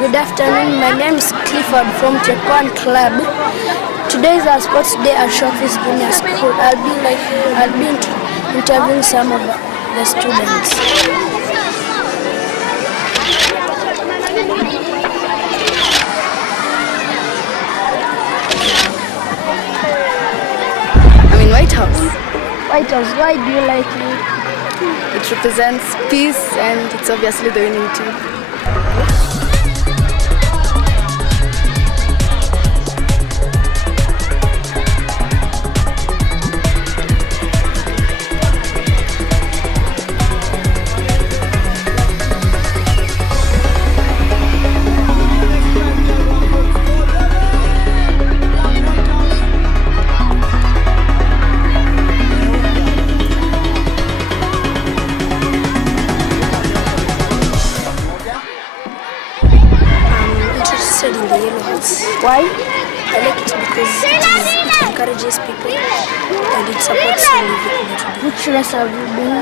Good afternoon, my name is Clifford from Tekwan Club. Today is our sports day at Showcase Junior School. I'll be interviewing some of the students. I'm in White House. White House, why do you like it? It represents peace and it's obviously the winning team. In the Yellow House. Why? I like it because it encourages people and it supports the Which race have you been?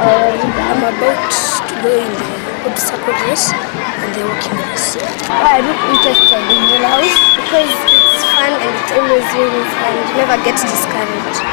I'm about to go in the obstacle race and the walking race. Why are you interested in Yellow House? Because it's fun and it always wins and you never get discouraged.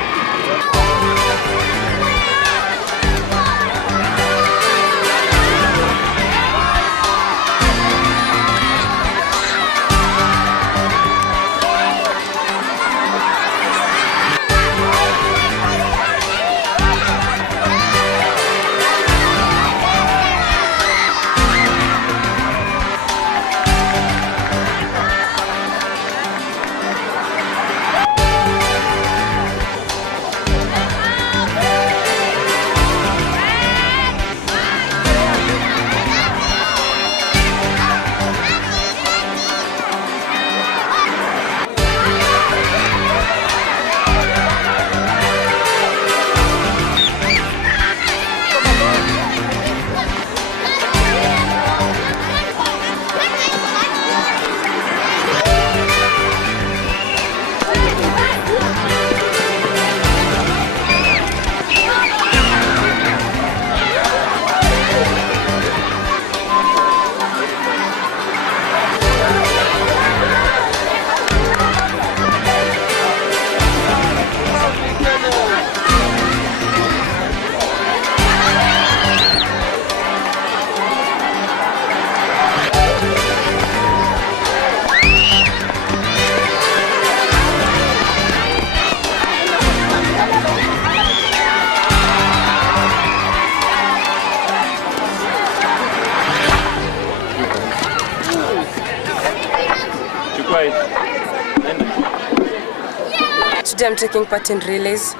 Today I'm taking part in relays.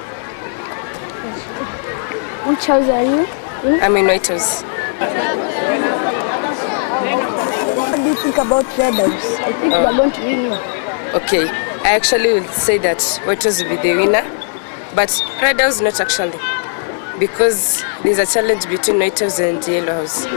Which house are you in? I'm in White House. What do you think about Red House? I think we are going to win. Okay, I actually will say that White House will be the winner, but Red House not actually, because there's a challenge between White House and Yellow House.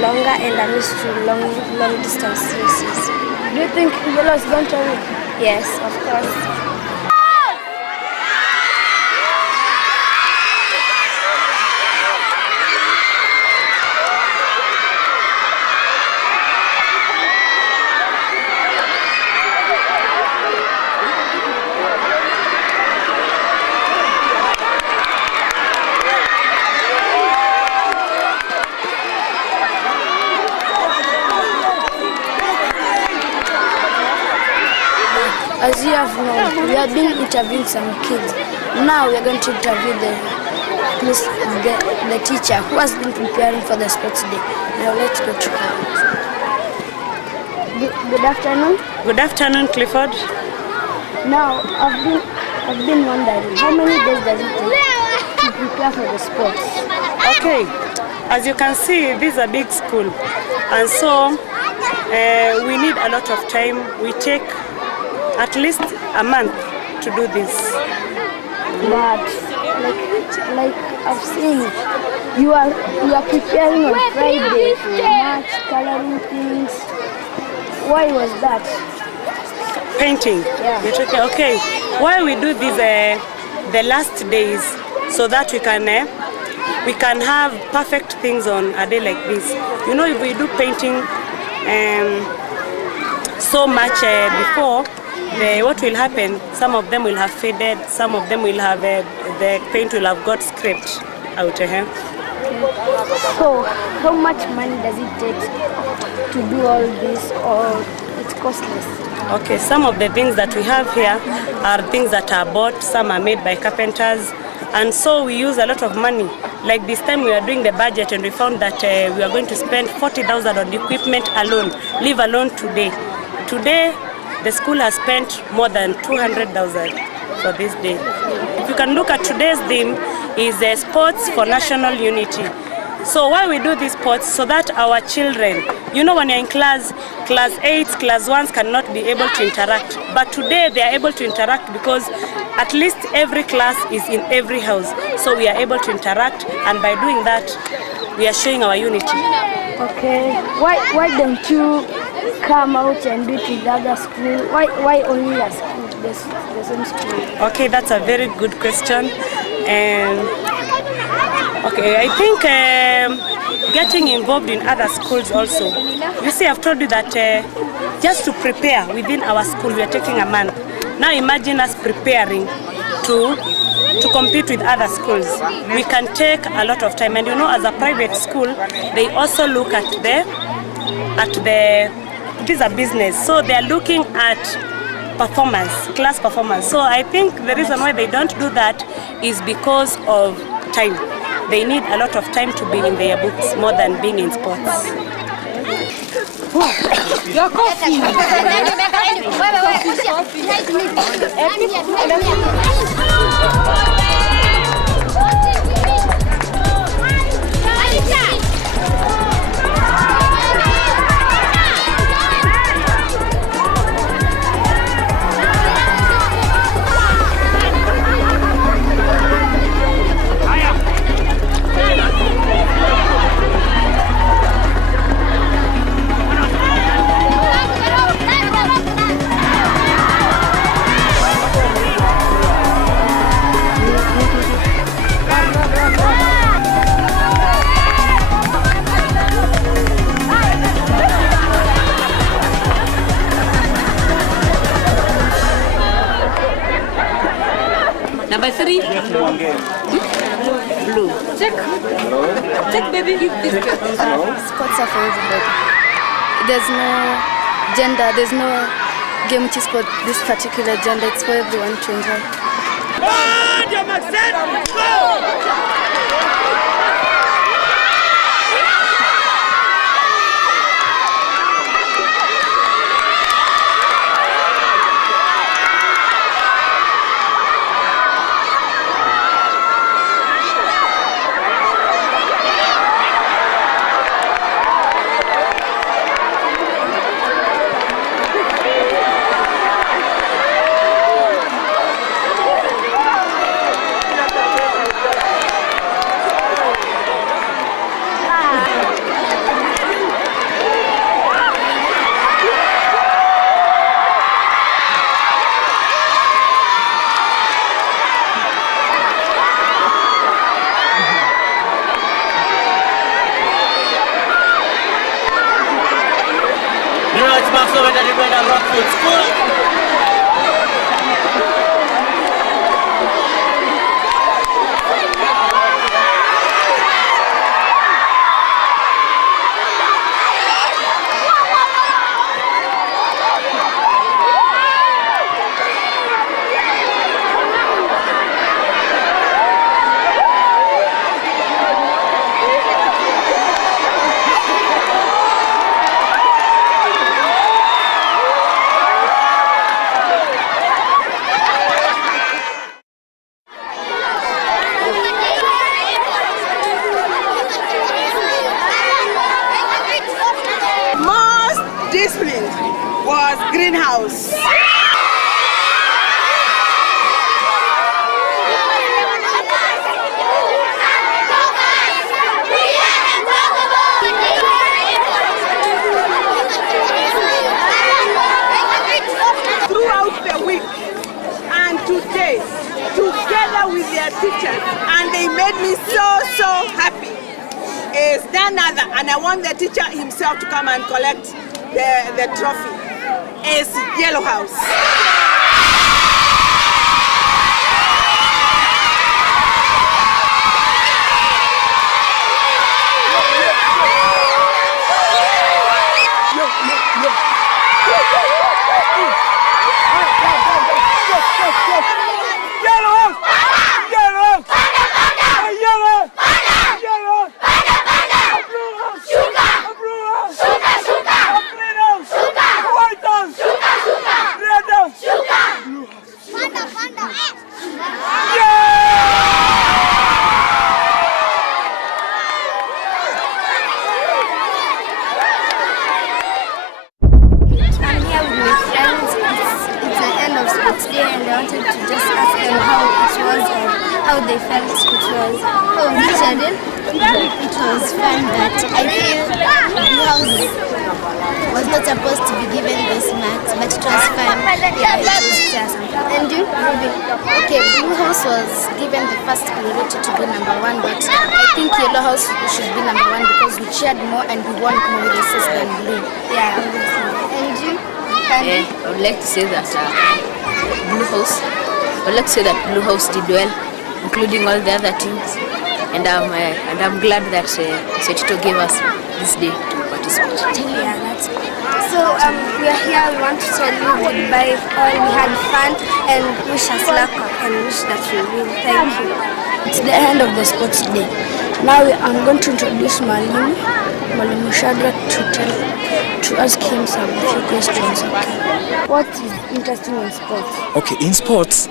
longer, and I'm used to long distance races. Do you think yellow is going to win? Yes, of course. As you have known, we have been interviewing some kids. Now we are going to interview the teacher who has been preparing for the sports day. Now let's go to her. Good afternoon. Good afternoon, Clifford. Now I've been wondering, how many days does it take to prepare for the sports? Okay, as you can see, this is a big school, and so we need a lot of time. We take at least a month to do this. But like I've seen it, you are preparing on Friday for match, coloring things. Why was that? Painting. Yeah. You're talking, okay. Why we do this the last days, so that we can have perfect things on a day like this. You know, if we do painting so much before, what will happen, some of them will have faded, some of them will have, the paint will have got scraped out. So, how much money does it take to do all this, or it's costless? Okay, some of the things that we have here are things that are bought, some are made by carpenters, and so we use a lot of money. Like this time we are doing the budget and we found that we are going to spend 40,000 on equipment alone, leave alone today. Today, the school has spent more than 200,000 for this day. If you can look at today's theme, is sports for national unity. So why we do these sports? So that our children, you know, when you're in class 8s, class 1s cannot be able to interact. But today they are able to interact because at least every class is in every house. So we are able to interact, and by doing that, we are showing our unity. Okay, why don't you come out and do it with the other school? Why only a school, the same school? Okay, that's a very good question. And okay, I think getting involved in other schools also. You see, I've told you that just to prepare within our school, we are taking a month. Now imagine us preparing to compete with other schools. We can take a lot of time. And you know, as a private school, they also look at it is a business. So they are looking at performance, class performance. So I think the reason why they don't do that is because of time. They need a lot of time to be in their books more than being in sports. Your coffee. Number 3. Blue. Check. Check, baby. Sports are for everybody. There's no gender, there's no game which is for this particular gender. It's for everyone to enjoy. go with the Rockwood School. Was greenhouse. Throughout the week and today, together with their teachers, and they made me so happy. Is none other, and I want the teacher himself to come and collect the trophy. Is Yellow House. How they felt it was it was fun, but I feel Blue House was not supposed to be given this marks, but it was fun. Yeah, it was just. And you? Okay, Blue House was given the first priority to be number one, but I think Yellow House should be number one because we cheered more and we won more races than Blue. Yeah. And you? I would like to say that Blue House did well, including all the other teams, and I'm glad that Setito gave us this day to participate. Yeah, that's good. So we are here. We want to tell you goodbye. We had fun and wish us luck and wish that we win. Thank you. It's the end of the sports day. Now I'm going to introduce Mwalimu Shadrack to ask him some few questions. What is interesting in sports? Okay, in sports,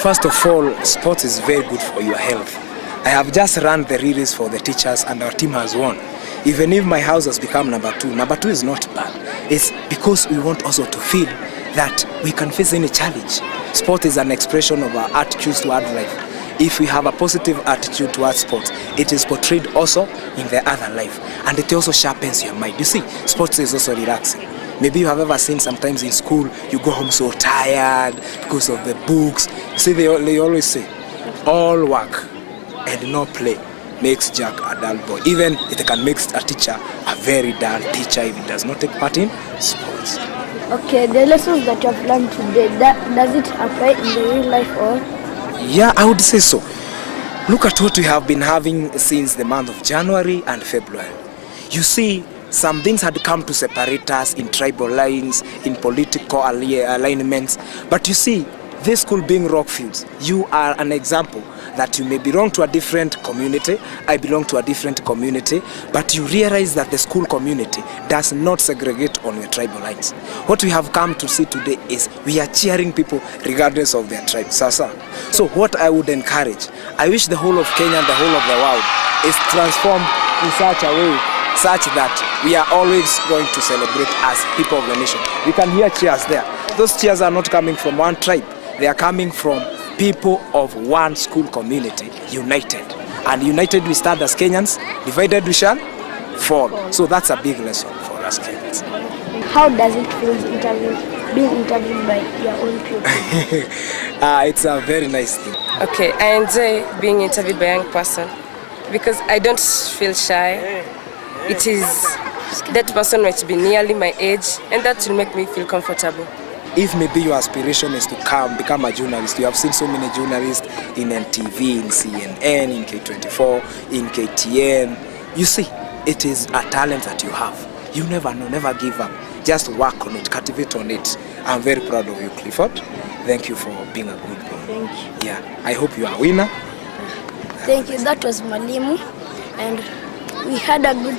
first of all, sports is very good for your health. I have just run the relays for the teachers and our team has won. Even if my house has become number two is not bad. It's because we want also to feel that we can face any challenge. Sport is an expression of our attitudes toward life. If we have a positive attitude towards sports, it is portrayed also in the other life. And it also sharpens your mind. You see, sports is also relaxing. Maybe you have ever seen sometimes in school, you go home so tired because of the books. You see, they always say, all work and no play makes Jack a dull boy. Even it can make a teacher a very dull teacher if he does not take part in sports. Okay, the lessons that you have learned today, does it apply in the real life or? Yeah, I would say so. Look at what we have been having since the month of January and February. You see, some things had come to separate us in tribal lines, in political alignments. But you see, this school being Rockfields, you are an example that you may belong to a different community, I belong to a different community, but you realize that the school community does not segregate on your tribal lines. What we have come to see today is we are cheering people regardless of their tribe. So what I would encourage, I wish the whole of Kenya and the whole of the world is transformed in such a way such that we are always going to celebrate as people of the nation. You can hear cheers there. Those cheers are not coming from one tribe. They are coming from people of one school community, united. And united we stand as Kenyans, divided we shall fall. So that's a big lesson for us Kenyans. How does it feel being interviewed by your own people? It's a very nice thing. Okay, I enjoy being interviewed by a young person because I don't feel shy. It is that person might be nearly my age, and that will make me feel comfortable. If maybe your aspiration is to become a journalist, you have seen so many journalists in NTV, in CNN, in K24, in KTN. You see, it is a talent that you have. You never know, never give up. Just work on it, cultivate on it. I'm very proud of you, Clifford. Thank you for being a good boy. Thank you. Yeah, I hope you are a winner. Thank you. That was Mwalimu, and we had a good